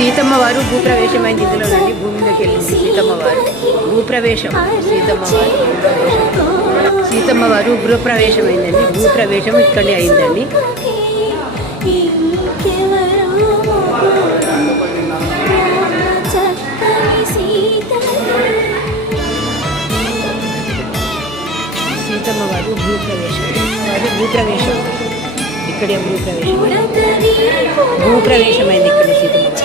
సీతమ్మ వారు భూప్రవేశమైంది ఇందులోనండి. భూమిలోకి వెళ్ళింది సీతమ్మ వారు. భూప్రవేశం సీతమ్మ వారు గృహప్రవేశమైందండి. భూప్రవేశం ఇక్కడే అయిందండి. సీతమ్మ వారు భూప్రవేశం ఇక్కడే భూప్రవేశమైంది ఇక్కడ సీతమ్మ.